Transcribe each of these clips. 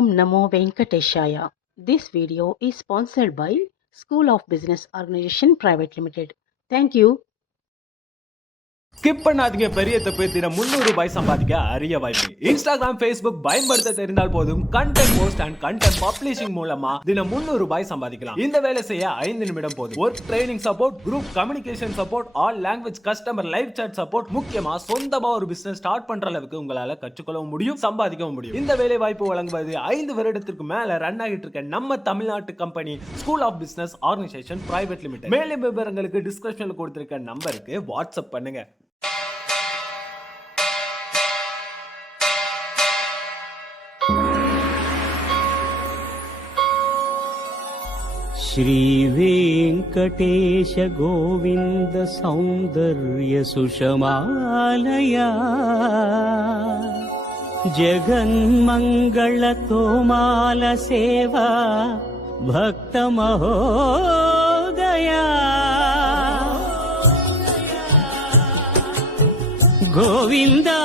Om Namo Venkateshaya. This video is sponsored by School of Business Organization Private Limited. Thank you. Skip பண்ணாதீங்க, பெரிய தப்பு. தினம் 300 ரூபாய் சம்பாதிக்க அரிய வாய்ப்பு. இன்ஸ்டாகிராம், ஃபேஸ்புக் பயன்படுத்த தெரிந்தால் போதும். Content post and content publishing மூலமா தினம் 300 ரூபாய் சம்பாதிக்கலாம். இந்த வேலை செய்ய 5 நிமிடம் போதும். Work training support, group communication support, all language customer live chat support, முக்கியமா சொந்தமா ஒரு பிசினஸ் ஸ்டார்ட் பண்ற அளவுக்கு உங்களால கற்றுக்கொள்ளவும் முடியும், சம்பாதிக்கவும் முடியும். இந்த வேலை வாய்ப்பு வழங்குவது 5 வருடத்திற்கு மேல ரன் ஆகிட்டு இருக்க நம்ம தமிழ்நாட்டு company school of business organisation private limited. மேலும் விவரங்களுக்கு டிஸ்கிரிப்ஷன்ல கொடுத்திருக்க நம்பருக்கு வாட்ஸ்அப் பண்ணுங்க. श्री वेंकटेश गोविंद सौंदर्य सुषमालया जगन्मंगल तोमाल सेवा भक्त महोदया गोविंदा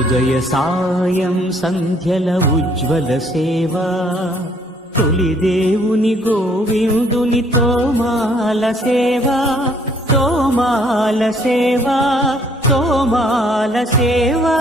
ఉదయ సాయం సంధ్యల ఉజ్వల సేవా తొలి దేవుని గోవిందుని తోమాల సేవా తోమాల సేవా తోమాల సేవా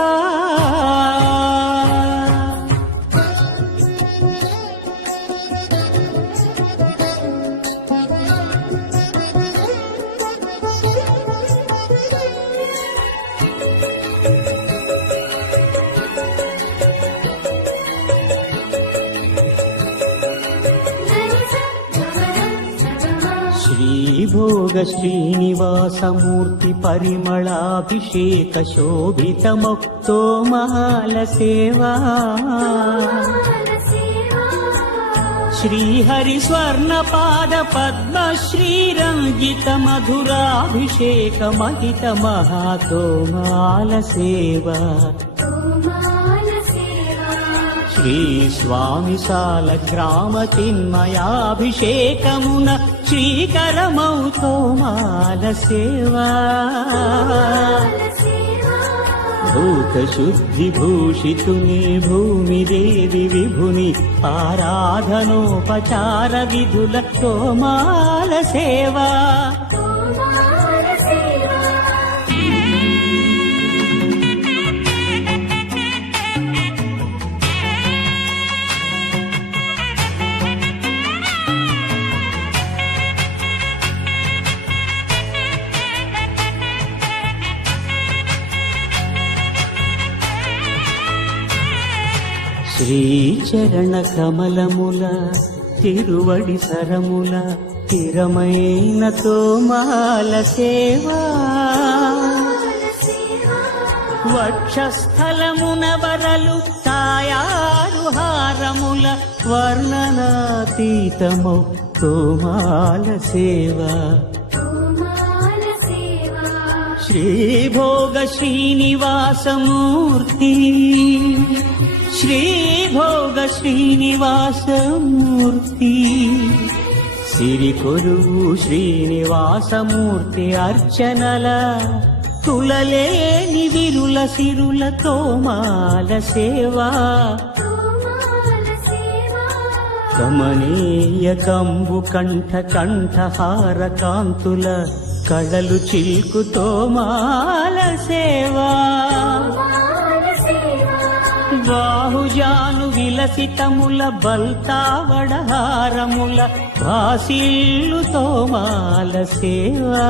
श्रीभोग श्रीनिवासमूर्ति परिमलाभिषेक शोभितमुक्तोमाल सेवा श्रीहरि स्वर्णपाद पद्म श्रीरंजित मधुराभिषेक महित महातोमाल सेवा श्री स्वामी साल ग्राम चिन्मयाभिषेकमुन श्रीकरमौ तोमाल सेवा भूत शुद्धि भूषितुनि भूमि देवी विभुनि आराधनोपचार विधुल तोमाल सेवा శ్రీచరణ కమలముల తిరువడి సరముల తిరమైన తోమాల సేవా వక్షస్థలమున వరలు తాయారు హారముల వర్ణనాతీతమౌ తోమాల సేవా श्रीभोग श्रीनिवासमूर्ति श्रीभोग श्रीनिवासमूर्ति सिरिकोरुवु श्रीनिवासमूर्ति अर्चनल तुललेनि विरुल सिरुल तोमाल सेवा कमनीय कंबु कंठ कंठहार कांतुल కళలు చిల్కు తోమాల సేవా బాహుజాను విలసితముల బల్తావడహారముల వాసిల్లు తోమాల సేవా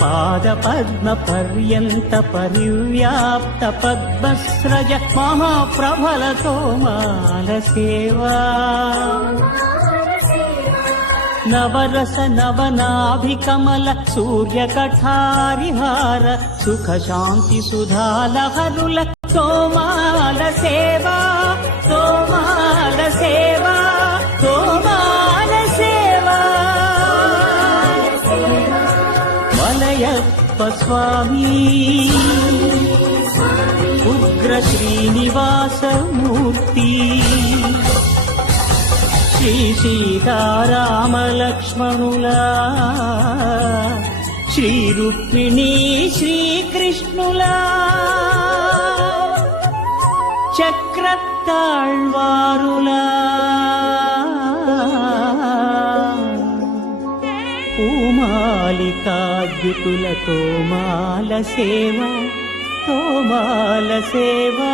పాద పద్మ పర్యంత పరివ్యాప్త పద్మస్రజ మహాప్రభల తోమాల సేవా नवरस नवनाभिकमल सूर्य कठारिहार सुख शांति सुधालहरुल तोमाल सेवा तोमाल सेवा तोमाल सेवा అయ్యప్ప స్వామి ఉగ్ర శ్రీనివాసమూర్తి శ్రీ సీతారామ లక్ష్మణులా శ్రీ రుక్మిణీ శ్రీకృష్ణులా చక్రతాళ్వారులా పూమాలికాద్యుతులతో మాల సేవ తోమాల సేవా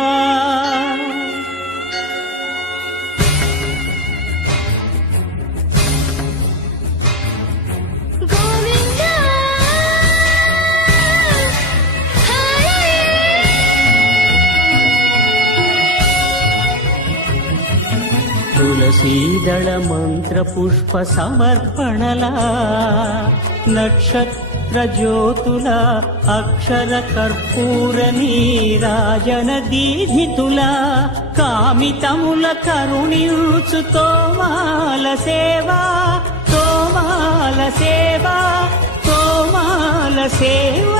తులసీదళ మంత్ర పుష్ప సమర్పణలా నక్షత్ర జ్యోతుల అక్షర కర్పూర నీరాజన దీధితుల కామితముల కరుణించు తోమాల సేవా తోమాల సేవా తోమాల సేవా